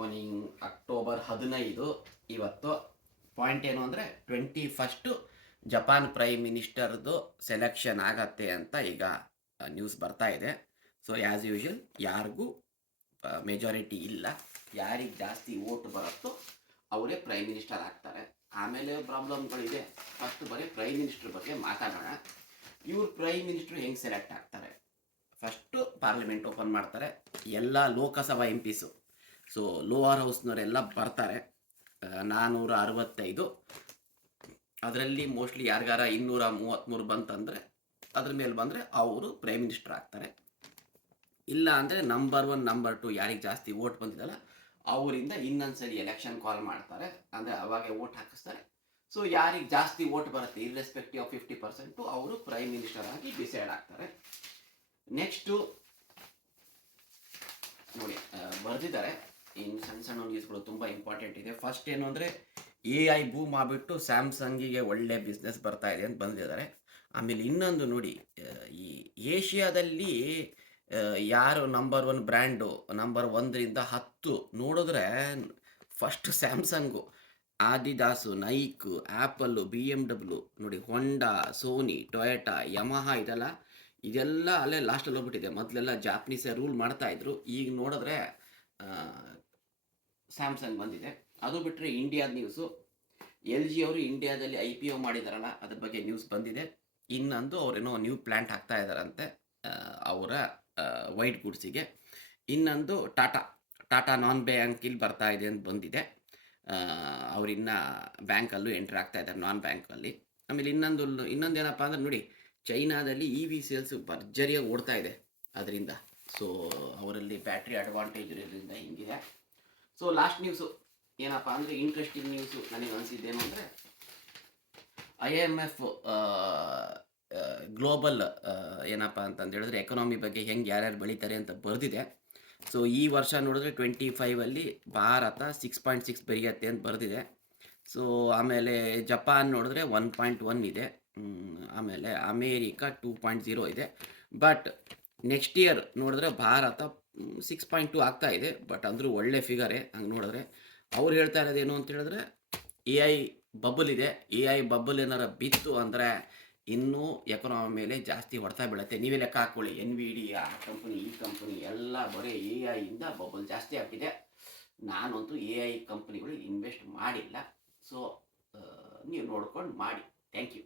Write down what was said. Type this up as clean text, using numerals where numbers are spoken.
Morning. October 15 ಇವತ್ತು. Point ಏನು ಅಂದರೆ 21 ಜಪಾನ್ ಪ್ರೈಮ್ ಮಿನಿಸ್ಟರ್ದು ಸೆಲೆಕ್ಷನ್ ಆಗತ್ತೆ ಅಂತ ಈಗ ನ್ಯೂಸ್ ಬರ್ತಾ ಇದೆ. ಸೊ ಆ್ಯಸ್ ಯೂಶುವಲ್ ಯಾರಿಗೂ ಮೆಜಾರಿಟಿ ಇಲ್ಲ. ಯಾರಿಗೆ ಜಾಸ್ತಿ ವೋಟ್ ಬರುತ್ತೋ ಅವರೇ ಪ್ರೈಮ್ ಮಿನಿಸ್ಟರ್ ಆಗ್ತಾರೆ. ಆಮೇಲೆ ಪ್ರಾಬ್ಲಮ್ಗಳಿದೆ. ಫಸ್ಟ್ ಬರೀ ಪ್ರೈಮ್ ಮಿನಿಸ್ಟರ್ ಬಗ್ಗೆ ಮಾತಾಡೋಣ. ಇವ್ರು ಪ್ರೈಮ್ ಮಿನಿಸ್ಟರ್ ಹೆಂಗೆ ಸೆಲೆಕ್ಟ್ ಆಗ್ತಾರೆ? ಫಸ್ಟು ಪಾರ್ಲಿಮೆಂಟ್ ಓಪನ್ ಮಾಡ್ತಾರೆ. ಎಲ್ಲ ಲೋಕಸಭಾ ಎಂ ಪಿಸು, ಸೊ ಲೋವರ್ ಹೌಸ್ನವರೆಲ್ಲ ಬರ್ತಾರೆ. 465. ಅದರಲ್ಲಿ ಮೋಸ್ಟ್ಲಿ ಯಾರಿಗಾರ 233 ಬಂತಂದರೆ ಅದ್ರ ಮೇಲೆ ಬಂದರೆ ಅವರು ಪ್ರೈಮ್ ಮಿನಿಸ್ಟರ್ ಆಗ್ತಾರೆ. ಇಲ್ಲ ಅಂದರೆ ನಂಬರ್ 1 ನಂಬರ್ 2 ಯಾರಿಗೆ ಜಾಸ್ತಿ ವೋಟ್ ಬಂದಿದ್ದಲ್ಲ ಅವರಿಂದ ಇನ್ನೊಂದ್ಸರಿ ಎಲೆಕ್ಷನ್ ಕಾಲ್ ಮಾಡ್ತಾರೆ. ಅಂದರೆ ಅವಾಗೆ ವೋಟ್ ಹಾಕಿಸ್ತಾರೆ. ಸೊ ಯಾರಿಗೆ ಜಾಸ್ತಿ ವೋಟ್ ಬರುತ್ತೆ ಇರ್ರೆಸ್ಪೆಕ್ಟಿವ್ ಆಫ್ 50% ಅವರು ಪ್ರೈಮ್ ಮಿನಿಸ್ಟರ್ ಆಗಿ ಡಿಸೈಡ್ ಆಗ್ತಾರೆ. ನೆಕ್ಸ್ಟು ನೋಡಿ ಬರೆದಿದ್ದಾರೆ. ಇನ್ನು ಸಣ್ಣ ಸಣ್ಣ ನ್ಯೂಸ್ಗಳು ತುಂಬ ಇಂಪಾರ್ಟೆಂಟ್ ಇದೆ. ಫಸ್ಟ್ ಏನು ಅಂದರೆ AI ಬೂಮ್ ಆಗಿಬಿಟ್ಟು ಸ್ಯಾಮ್ಸಂಗಿಗೆ ಒಳ್ಳೆ ಬಿಸ್ನೆಸ್ ಬರ್ತಾ ಇದೆ ಅಂತ ಬಂದಿದ್ದಾರೆ. ಆಮೇಲೆ ಇನ್ನೊಂದು ನೋಡಿ, ಈ ಏಷ್ಯಾದಲ್ಲಿ ಯಾರು ನಂಬರ್ 1 ಬ್ರ್ಯಾಂಡು, ನಂಬರ್ 1ರಿಂದ 10 ನೋಡಿದ್ರೆ ಫಸ್ಟ್ ಸ್ಯಾಮ್ಸಂಗು, ಆದಿದಾಸು, ನೈಕು, ಆ್ಯಪಲ್ಲು, BMW ನೋಡಿ, ಹೊಂಡಾ, ಸೋನಿ, ಟೊಯೋಟಾ, ಯಮಹಾ ಇದೆಲ್ಲ ಅಲ್ಲೇ ಲಾಸ್ಟಲ್ಲಿ ಹೋಗ್ಬಿಟ್ಟಿದೆ. ಮೊದಲೆಲ್ಲ ಜಾಪನೀಸೇ ರೂಲ್ ಮಾಡ್ತಾಯಿದ್ರು. ಈಗ ನೋಡಿದ್ರೆ ಸ್ಯಾಮ್ಸಂಗ್ ಬಂದಿದೆ. ಅದು ಬಿಟ್ಟರೆ ಇಂಡಿಯಾದ ನ್ಯೂಸು, LG ಅವರು ಇಂಡಿಯಾದಲ್ಲಿ IPO ಮಾಡಿದಾರಲ್ಲ ಅದ್ರ ಬಗ್ಗೆ ನ್ಯೂಸ್ ಬಂದಿದೆ. ಇನ್ನೊಂದು ಅವರೇನೋ ನ್ಯೂ ಪ್ಲ್ಯಾಂಟ್ ಹಾಕ್ತಾ ಇದ್ದಾರಂತೆ ಅವರ ವೈಟ್ ಗುಡ್ಸಿಗೆ. ಇನ್ನೊಂದು ಟಾಟಾ ನಾನ್ ಬ್ಯಾಂಕಿಲ್ ಬರ್ತಾ ಇದೆ ಅಂತ ಬಂದಿದೆ. ಅವರಿನ್ನ ಬ್ಯಾಂಕಲ್ಲೂ ಎಂಟ್ರ್ ಆಗ್ತಾ ಇದ್ದಾರೆ, ನಾನ್ ಬ್ಯಾಂಕಲ್ಲಿ. ಆಮೇಲೆ ಇನ್ನೊಂದೇನಪ್ಪ ಅಂದರೆ ನೋಡಿ, ಚೈನಾದಲ್ಲಿ EV ಸೇಲ್ಸು ಭರ್ಜರಿಯಾಗಿ ಓಡ್ತಾ ಇದೆ ಅದರಿಂದ. ಸೊ ಅವರಲ್ಲಿ ಬ್ಯಾಟ್ರಿ ಅಡ್ವಾಂಟೇಜ್ ಇರೋದ್ರಿಂದ ಹಿಂಗಿದೆ. ಸೊ ಲಾಸ್ಟ್ ನ್ಯೂಸು ಏನಪ್ಪ ಅಂದರೆ ಇಂಟ್ರೆಸ್ಟಿಂಗ್ ನ್ಯೂಸು ನನಗೆ ಅನಿಸಿದ್ದೇನು ಅಂದರೆ IMF ಗ್ಲೋಬಲ್ ಏನಪ್ಪ ಅಂತಂದು ಹೇಳಿದ್ರೆ ಎಕನಾಮಿ ಬಗ್ಗೆ ಹೆಂಗೆ ಯಾರ್ಯಾರು ಬೆಳೀತಾರೆ ಅಂತ ಬರೆದಿದೆ. ಸೊ ಈ ವರ್ಷ ನೋಡಿದ್ರೆ 25ಅಲ್ಲಿ ಭಾರತ 6.6 ಬೆಳೆಯುತ್ತೆ ಅಂತ ಬರೆದಿದೆ. ಸೊ ಆಮೇಲೆ ಜಪಾನ್ ನೋಡಿದ್ರೆ 1.1 ಇದೆ. ಆಮೇಲೆ ಅಮೇರಿಕಾ 2.0 ಇದೆ. ಬಟ್ ನೆಕ್ಸ್ಟ್ ಇಯರ್ ನೋಡಿದ್ರೆ ಭಾರತ 6.2 ಆಗ್ತಾ ಇದೆ. ಬಟ್ ಅಂದರೂ ಒಳ್ಳೆ ಫಿಗರೇ ಹಂಗೆ ನೋಡಿದ್ರೆ. ಅವ್ರು ಹೇಳ್ತಾ ಇರೋದೇನು ಅಂತ ಹೇಳಿದ್ರೆ AI ಬಬಲ್ ಇದೆ. AI ಬಬಲ್ ಏನಾರ ಬಿತ್ತು ಅಂದರೆ ಇನ್ನೂ ಎಕನಾಮಿ ಮೇಲೆ ಜಾಸ್ತಿ ಹೊಡೆತ ಬೀಳುತ್ತೆ. ನೀವೇ ಲೆಕ್ಕ ಹಾಕ್ಕೊಳ್ಳಿ, NVIDIA ಕಂಪನಿ, ಈ ಕಂಪನಿ ಎಲ್ಲ ಬರೀ AI ಬಬಲ್ ಜಾಸ್ತಿ ಆಗ್ತಿದೆ. ನಾನಂತೂ AI ಕಂಪನಿಗಳು ಇನ್ವೆಸ್ಟ್ ಮಾಡಿಲ್ಲ. ಸೊ ನೀವು ನೋಡ್ಕೊಂಡು ಮಾಡಿ. Thank you.